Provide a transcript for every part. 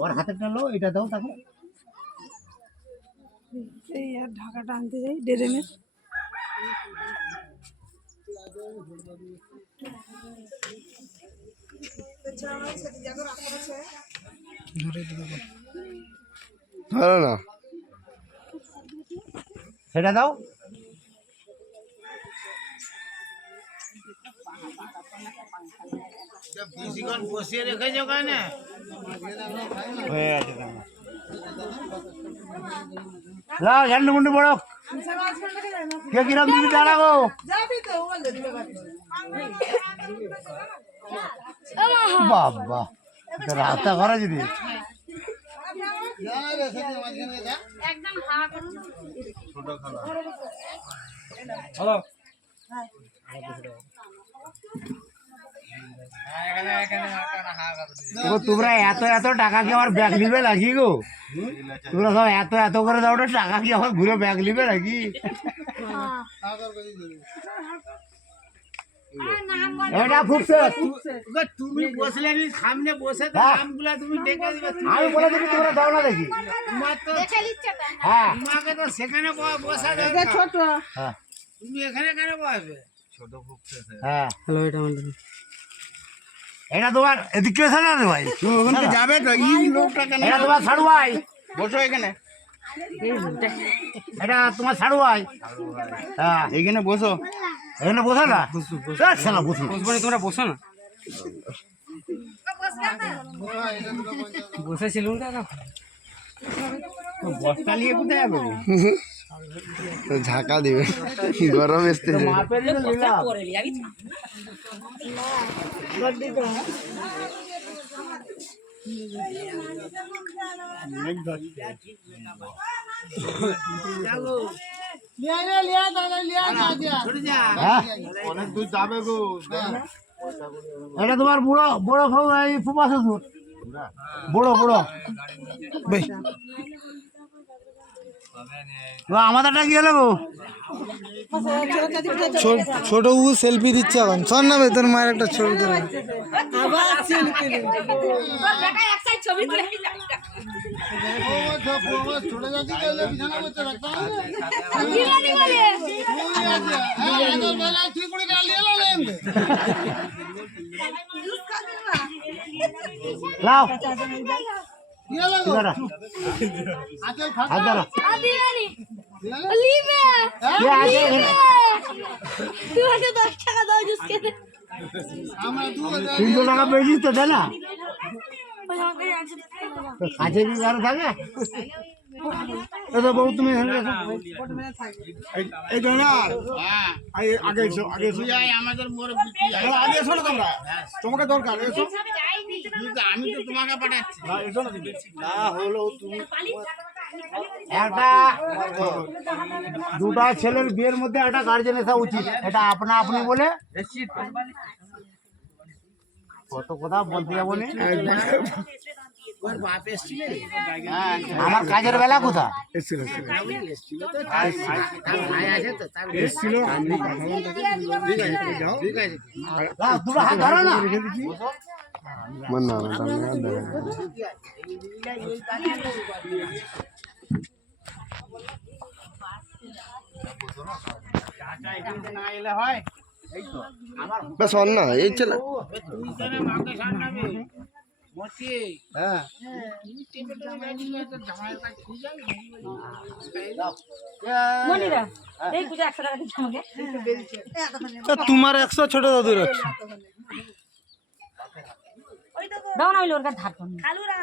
ওর হাতেরটা লো, এটা দাও তাকে। এই আর ঢাকাটা আনতে যাই ডেরেনের। ভালো না সেটা দাও। বসিয়ে রেখেছ ওখানে হয়ে আছে। লাও ঝান্ডু মুন্ডু বড় কে কিরম দিবি দাঁড়াবো বাবা রাস্তা করা যদি তোমরা এত এত টাকা কি আমার ব্যাগ নিবে নাকি গো? তোমরা সব এত এত করে দাও টাকা কি আমার ঘুরে ব্যাগ নিবে নাকি? এটা ফুটছে তুমি বসলে আমি সামনে বসে নামগুলা তুমি ডেকে দিবে। আমি বলে দিবি তোমরা দাও না দেখি। হ্যাঁ তোমাকে তো সেখানে বসা যাবে ছোট। হ্যাঁ তুমি এখানে কেন বসবে? ছোট ফুটছে। হ্যাঁ হ্যালো এটা আমাদের এটা তোমার এদিকে এসে না রে ভাই তুমি ওখানে যাবে তো এই লোকটা কেন? এটা তোমার ছাড়ু ভাই বসো এখানে। এটা তোমার ছাড়ু ভাই। হ্যাঁ এখানে বসো। এখানে বসো না শালা বসো বসবো না তোমরা বসো না বসেছিলুম না বস্তা নিয়ে কোথায় যাবে? ঝাঁকা দিবে গরম এসতেছে। অনেক দূর যাবে গো। এটা তোমার বুড়ো বড় ফুপা শ্বশুর বড় বড় আমাদেরটা কি হলো গো? ছোট উ সেলফি দিচ্ছে এখন। শোন না তোর মায়ের একটা ছবি তোর লাও তিনশো টাকা বেশি তো তাই না? কাছে কি আরো থাকে? বউ তুমি তোমাকে দরকার আমি তো তোমাকে পাঠাচ্ছি না হলো তুমি একটা দুটা ছেলের বিয়ের মধ্যে একটা গার্জেন আসা উচিত। এটা আপনা আপনি বলে কত কথা বলতে যাবো না। আমার কাজের বেলা কোথা দুটো হাত ধরো না। শোন না এই ছেলে তোমার 100 ছোট দাদুর 100 দাও না ওর কাছে ধার করনি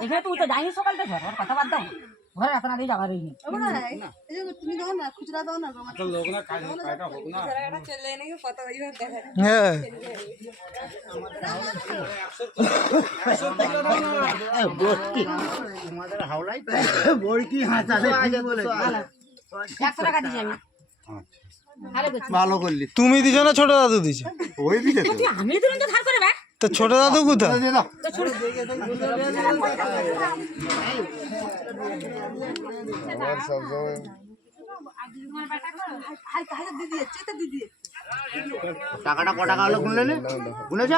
এখানে তুই তো যাইনি সকালটা ঘর ওর কথা বাদ দাও ঘরে এত না দিয়ে যাবার নেই তুমি দাও না খুচরা দাও না লোক না কাজটা হোক না। হ্যাঁ আমাদের হাওলাই বড়কি হাঁচা বলে 100 টাকা দিছি আমি ভালো করলি। তুমি দিছো না ছোট দাদু দিছে? ওই দিকে তুই আমি দিলাম তো ধার করে ভাই তো ছোট দাদু কোথায়? দিদি টাকাটা ক টাকা হলো গুনলে নে? গুনেছ?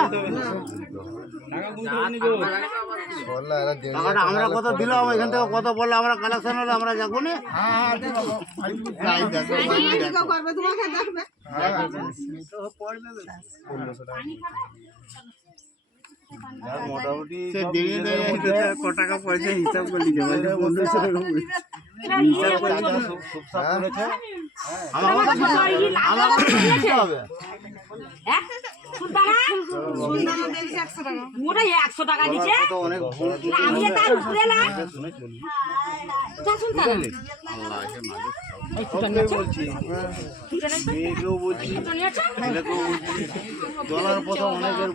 টাকাটা আমরা কত দিলাম এখান থেকে কত বললে আমরা কালেকশন হলো আমরা যাবো না? করবে তোমাকে দেখবে মোটামুটি ক টাকা পয়সা হিসাব করলি হিসাব করেছে মোটা 100 টাকা দিচ্ছে অনেক আমি তার উপরে না বলছি মেয়েকেও বলছি ছেলেকেও বলছি ডলার প্রথম অনেকের